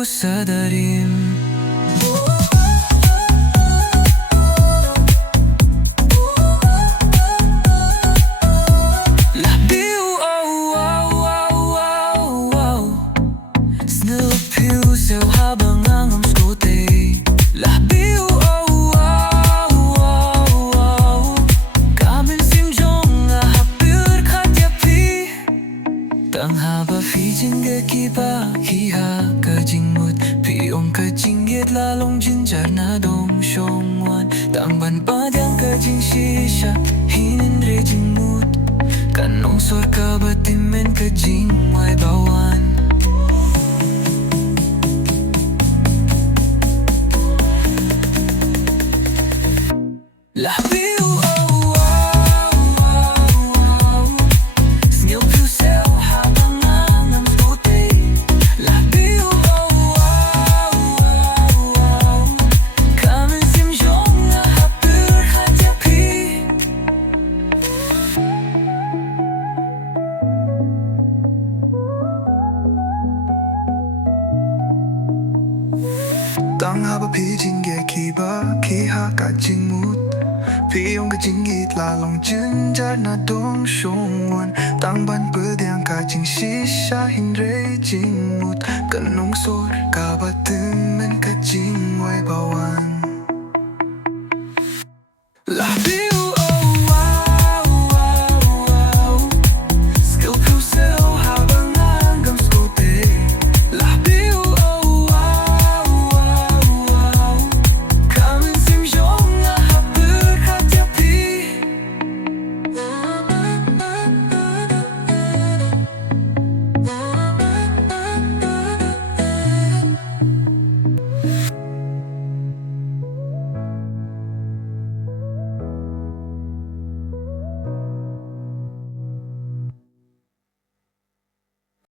sadarim. Lahbiw, oh, wow, wow, wow, wow. Snilpiw sew habang ang skote. Lahbiw, oh, wow, wow, wow. Kamen simjong hapir khatyapi. Tang haba fijin ge kiba kiha kajingmut. Piong kajingyet lalong jinjar na dong shongwan. Tang ban padyang kajing shisha hinin rejingmut. Kanong sor kabatimen kajing may bawan. Lahbiw, oh, wow, wow, wow. Snilpiw sew habang ang skote. Lahbiw, oh, wow, wow, wow. Kamen simjong hapir khatyapi. Tang haba pijing ge kiba kiha kajing mut. Piong kajingit lalong jenjar na dong shongwan. Tang ban pedyang kajing shisha hindre jingmut. Kanong sor kabatimen kajing way bawan. Lahbiw,